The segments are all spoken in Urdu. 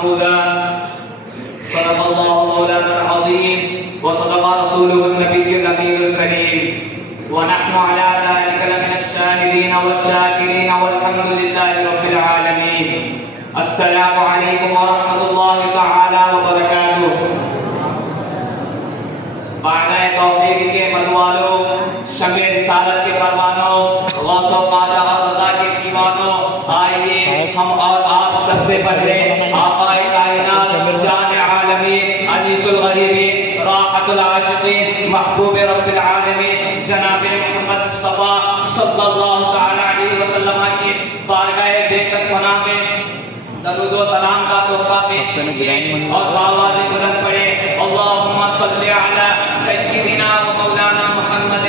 محمودا صدق الله مولانا العظيم وصدق رسوله النبي النبي الكريم ونحن على ذلك لمن الشاهدين والشاكرين والحمد لله رب العالمين. السلام عليكم ورحمة الله تعالى وبركاته. باعث توفیق کے مدوالوں، شمع رسالت کے پروانوں، غوث و خواجہ رضا کے دیوانوں، آئیے ہم اور آپ سب سے پہلے آقا کائنات، جان عالمین، انیس الغریبین، راحت العاشقین، محبوب رب العالمین جناب محمد مصطفیٰ صلی اللہ تعالی علیہ وسلم کی بارگاہ بےکس پناہ میں درود و سلام کا تحفہ پیش کیجیے اور آواز بلند پڑھے اللہم صلی علی سیدنا و مولانا محمد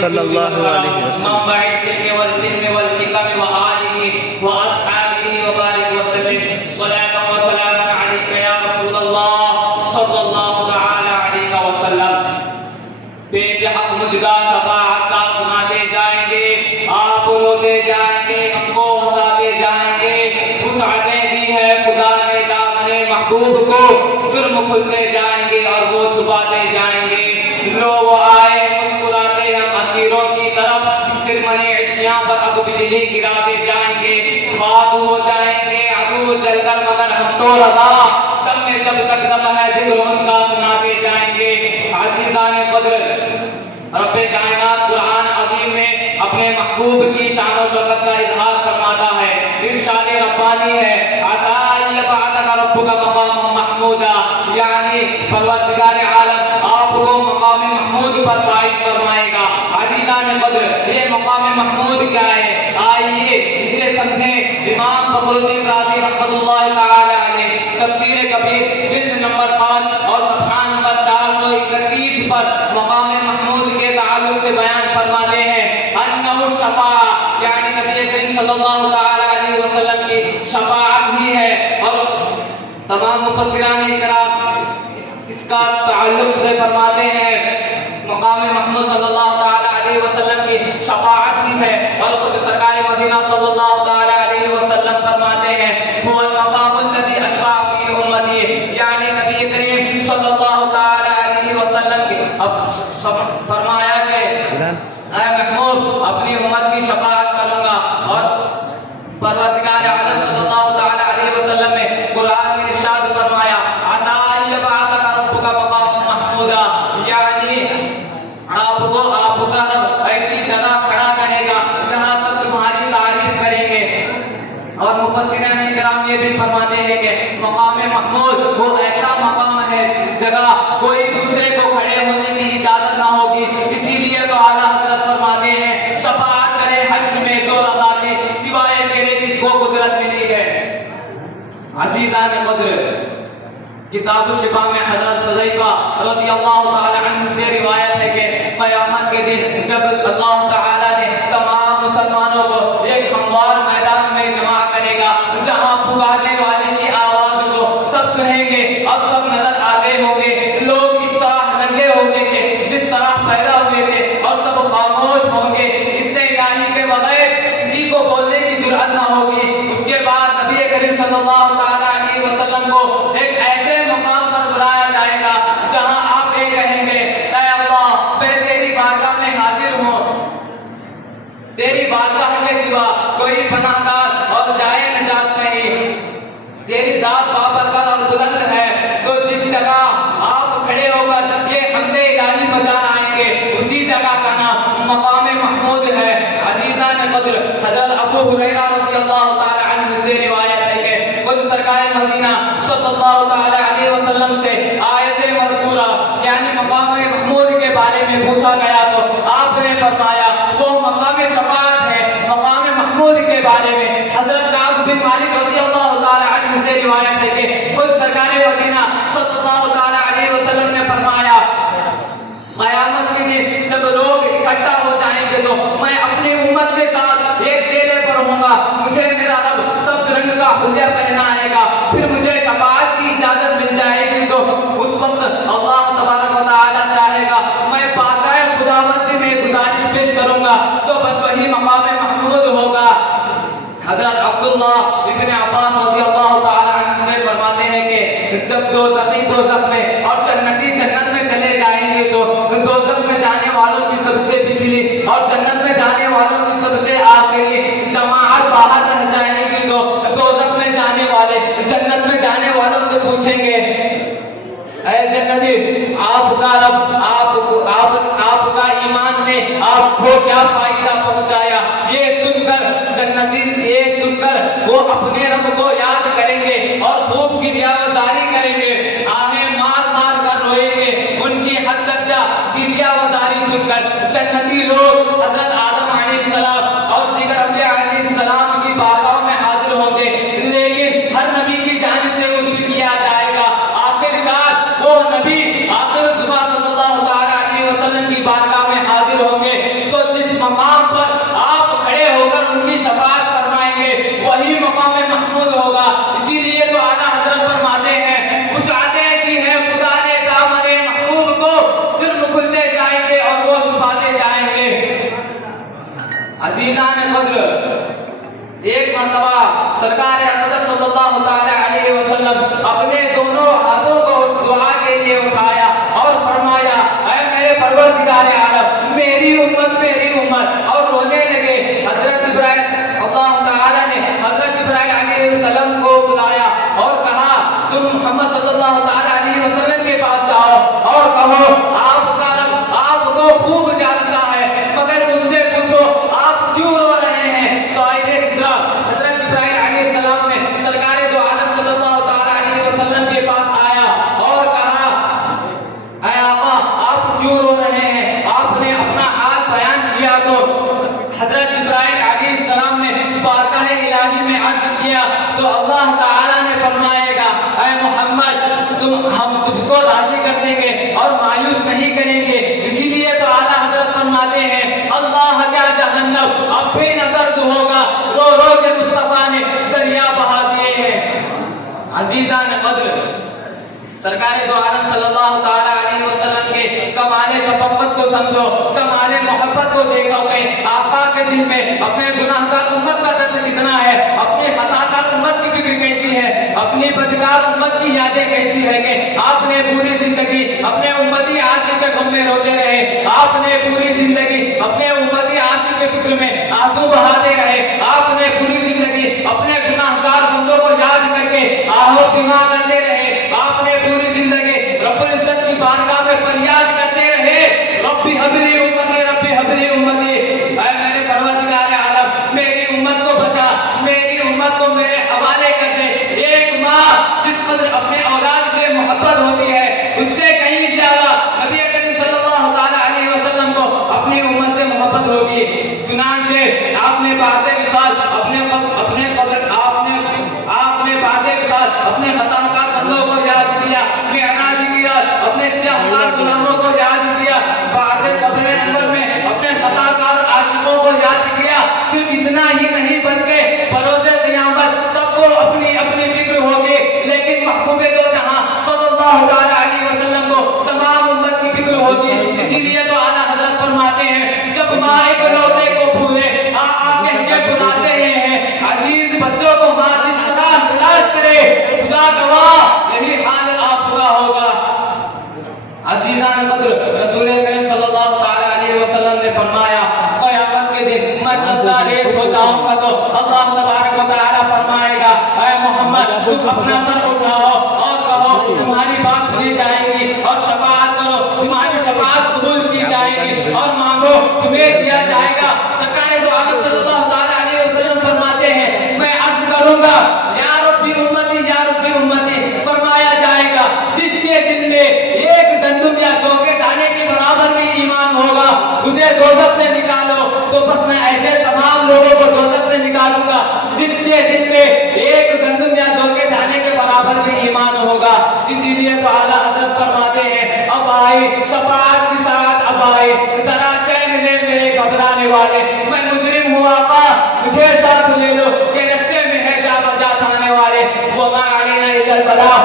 صلی اللہ علیہ وسلم منبع العلم والعلم والحکم وآلہ واصحابہ وبارک وسلم صلاۃ و سلام علیک یا رسول اللہ صلی اللہ تعالی علیہ وسلم. پیش حق مجدہ شفاعت کا سناتے جائیں گے، آپ روتے جائیں گے، ہم کو ہنساتے جائیں گے. وسعتیں دی ہے خدا نے دامن محبوب کو، جرم کھلتے جائیں گے اور وہ چھپاتے جائیں گے. لو وہ آئے مسکراتے ہم اسیروں کی طرف، خرمن عشیاں پر اب بجلی گراتے جائیں گے. خاک ہو جائیں گے عدو جل کر مگر ہم تو رضا، دم میں جب تک دم ہے ذکر ان کا سناتے جائیں گے. عزیزان قدر، رب کائنات قرآن عظیم میں اپنے محبوب کی شان و شوکت کا اظہار فرماتا ہے. ارشاد ربانی ہے عسیٰ ان یبعثک ربک مقاما محمودا، یعنی پروردگار عالم آپ کو مقام محمود پر فائز فرمائے گا. عزیزان قدر، یہ مقام محمود کیا ہے؟ آئیے اسے سمجھیں. امام فخر الدین رازی رحمۃ اللہ تعالی علیہ تفسیر کبیر جلد نمبر 5 اور صفحہ نمبر 431 پر مقام محمود کے تعلق سے بیان فرماتے ہیں انہ الشفاعہ، یعنی نبی کریم صلی اللہ تعالی علیہ وسلم کی شفاعت ہی ہے. اور تمام مفسران کرام اس کا تعلق سے فرماتے ہیں مقام محمود صلی اللہ تعالی علیہ وسلم کی شفاعت ہی ہے. اور خود سرکار مدینہ صلی اللہ تعالی علیہ وسلم فرماتے ہیں هو المقام الذي اشفع فيه امتي، یعنی نبی کریم صلی اللہ تعالی علیہ وسلم کی اب فرمایا کہ اے محمود اپنی امت کی شفاعت کروں گا. اور پروردگار عالم صلی اللہ تعالی علیہ وسلم نے قرآن میں ارشاد فرمایا عسیٰ ان یبعثک ربک مقاما محمودا، یعنی آپ کا رب ایسی جگہ کھڑا کرے گا جہاں سب تمہاری تعریف کریں گے. اور مفسرین کرام یہ بھی فرماتے ہیں کہ مقام محمود وہ ایسا مقام ہے جس جگہ کوئی دوسرے کو کھڑے ہونے کی اجازت نہ ہوگی. اسی لیے تو اعلیٰ حضرت فرماتے ہیں شفاعت کرے حشر میں جو رضا کے سوائے تیرے کس کو قدرت ملی ہے. عزیزان قدر، کتاب الشفا میں حضرت حذیفہ رضی اللہ تعالی عنہ سے روایت ہے کہ قیامت کے دن جب اللہ تعالی نے تمام مسلمانوں کو ایک ہموار میدان میں جمع کرے گا جہاں پکارنے والے کی آواز کو سب سنیں گے اور سب نظر آتے ہوں گے. لوگ اس طرح ننگے ہوں گے کہ جس طرح پیدا ہوئے تھے اور سب خاموش ہوں گے، اتنے یعنی کے بغیر کسی کو بولنے کی جرأت نہ ہوگی. اس کے بعد نبی کریم صلی اللہ تعالی علیہ وسلم کو ایک ایسے مقام پر بلایا جائے گا جہاں آپ یہ کہیں گے اے اللہ میں تیری بارگاہ میں حاضر ہوں، تیری بارگاہ کے سوا کوئی پناہ گاہ اور جائے نجات نہیں. تیری ذات بابرکت اور بلند ہے، تو جس جگہ آپ کھڑے ہو کر یہ حمد الہی بجا آئیں گے اسی جگہ کا نام مقام محمود ہے. عزیزان قدر، حضرت ابو ہریرہ رضی اللہ تعالی عنہ سے روایت ہے کہ خود سرکار مدینہ صلی اللہ تعالی علیہ وسلم سے آیت مذکورہ یعنی مقام محمود کے بارے میں پوچھا گیا تو آپ نے فرمایا وہ مقام شفاعت ہے. مقام محمود کے بارے میں حضرت کعب بن مالک رضی اللہ تعالی عنہ سے روایت ہے کہ خود سرکار مدینہ صلی اللہ تعالی علیہ وسلم نے فرمایا قیامت کے دن جب لوگ اکٹھا ہو جائیں گے تو میں اپنی امت کے ساتھ ایک ڈیرے پر ہوں گا، مجھے میرا رب سبز رنگ کا حلیہ پہنائے گا، پھر مجھے شفاعت کی اجازت مل جائے گی. تو اس وقت اللہ تبارک و تعالی چاہے گا میں پاکائے خداوندی میں گزارش پیش کروں گا تو بس وہی مقام محمود ہوگا. جب دوزخ میں اور جنتی جنت میں چلے جائیں گے تو دوزخ میں جانے والوں کی سب سے پچھلی اور جنت میں جانے والوں کی سب سے آخری جماعت باہر رہ جائے گی تو دوزخ میں جانے والے جنت میں جانے والوں سے پوچھیں گے اے جنتی آپ کا رب آپ کا ایمان نے آپ کو کیا فائدہ پہنچایا؟ یہ سن کر وہ اپنے رب کو یاد کریں گے اور خوب گریہ وزاری کریں گے، آہیں مار مار کر روئیں گے۔ ان کی حد درجہ گریہ وزاری سن کر جنتی لوگ حضرت آدم علیہ السلام اور دیگر انبیاء علیہ السلام کی بارگاہ میں حاضر ہوں گے، لیکن ہر نبی کی جانب سے عذر کیا جائے گا۔ آخرکار وہ نبی آخر صبح صلی اللہ علیہ وسلم کی بارگاہ میں حاضر ہوں گے تو جس مقام پر آپ کھڑے ہو کر ان کی شفاعت فرمائیں گے وہی مقام محمود ہوگا۔ اسی لیے تو اعلیٰ حضرت فرماتے ہیں وسعتیں کی ہے خدا نے دامن محبوب کو، جرم کھلتے جائیں گے اور وہ چھپاتے جائیں گے۔ عزیزان قدر، ایک مرتبہ سرکار اقدس صلی اللہ علیہ وسلم اپنے دونوں ہاتھوں کو دعا کے لیے اٹھایا اور فرمایا اے میرے پروردگار عالم میری امت اور رونے لگے۔ حضرت جبرائیل اللہ تعالی نے حضرت جبرائیل علیہ السلام کو بلایا اور کہا تم محمد صلی اللہ علیہ وسلم کے پاس جاؤ اور کہو آپ کا رب آپ کو خوب جانتا ہے، مگر ان سے پوچھو آپ کیوں رو رہے ہیں؟ تو حضرت جبرائیل علیہ السلام نے سرکار دو عالم صلی اللہ علیہ وسلم کے پاس آیا اور کہا اے آقا آپ کیوں رو رہے ہیں؟ آپ نے اپنا حال بیان کیا تو حضرت جبرائیل علیہ السلام نے بارگاہ الہی میں عرض کیا تو اللہ تعالی نے فرمائے گا اے محمد ہم تجھ کو راضی کر دیں گے اور مایوس نہیں کریں گے۔ اسی لیے تو اعلیٰ حضرت فرماتے ہیں اللہ کیا جہنم اب بھی نظر ہوگا، رو رو کے مصطفیٰ نے دریا بہا دیے ہیں۔ عزیزان قدر، سرکار دو عالم صلی اللہ علیہ وسلم کے کمال شفقت کو سمجھو، کمال محبت کو دیکھو کہ آقا کے دل میں اپنے گناہ کا امت کا درد کتنا ہے، اپنی خطا کا امت کی فکر کیسی ہے، اپنی بدکار امت کی یادیں کیسی ہے کہ آپ نے پوری زندگی اپنے امتی عاشق کے غم میں روتے رہے، آپ نے پوری زندگی اپنے امتی عاشق کے فکر میں آنسو بہاتے رہے، آپ نے پوری زندگی اپنے گناہگار بندوں کو یاد کر کے آہو فغاں کرتے رہے، آپ نے پوری زندگی رب العزت کی بارگاہ میں فریاد کرتے رہے ربی حبلی امتی ربی حبلی امتی، اے میرے پروردگار عالم میری امت کو بچا، میری امت کو میرے حوالے کر دے۔ ایک ماں جس قدر اپنے اولاد سے محبت ہوتی ہے اس سے کہیں زیادہ نبی کریم صلی اللہ علیہ وسلم کو اپنی امت سے محبت ہوگی۔ چنانچہ آپ نے بعد کے ساتھ اپنے خطا کار بندوں کو یاد کیا، معراج کیا، اپنے سیاہ غلاموں کو یاد کیا، بعد قبر انور میں اپنے خطا کار عاشقوں کو یاد کیا۔ صرف اتنا ہی نہیں بلکہ بروز قیامت سب کو اپنی اپنی فکر ہوگی، لیکن محبوب دو جہاں صلی اللہ علیہ وسلم کو تمام امت کی فکر ہوگی۔ اسی لیے تو اعلیٰ حضرت فرماتے ہیں جب ماں ایک لوٹے کو بھولے کے بلاتے ہیں، عزیز بچوں کو ماں جس طرح تلاش کرے خدا گواہ یہی حال آپ کا ہوگا۔ عزیزان قدر، رسول کریم صلی اللہ علیہ وسلم نے فرمایا قیامت کے دن میں سجدہ ریز ہو جاؤں گا تو اللہ تبارک و تعالی فرمائے گا اے محمد تم اپنا سر اٹھاؤ اور کہو تمہاری بات سنی جائے گی اور شفاعت کرو تمہاری شفاعت قبول کی جائے گی اور مانگو تمہیں دیا جائے گا۔ سرکار دو عالم صلی اللہ علیہ وسلم فرماتے ہیں میں عرض کروں گا یا ربی امتی، فرمایا جائے گا جس کے دل میں ایک گندم یا جو کے دانے کے برابر بھی ایمان ہوگا اسے دوزخ سے نکالو، تو بس میں ایسے تمام لوگوں کو دوزخ سے نکالوں گا جس کے دل میں ایک گندم یا جو کے دانے کے برابر بھی ایمان ہوگا۔ اسی لیے تو اعلیٰ حضرت فرماتے ہیں اب آئی شفاعت کی ساتھ اب آئی ذرا چین لے میرے گھبرانے والے، میں مجرم ہوا مجھے ساتھ لے لو کہ رستے میں ہے جا بجا تھانے والے، وما علینا الا البلاغ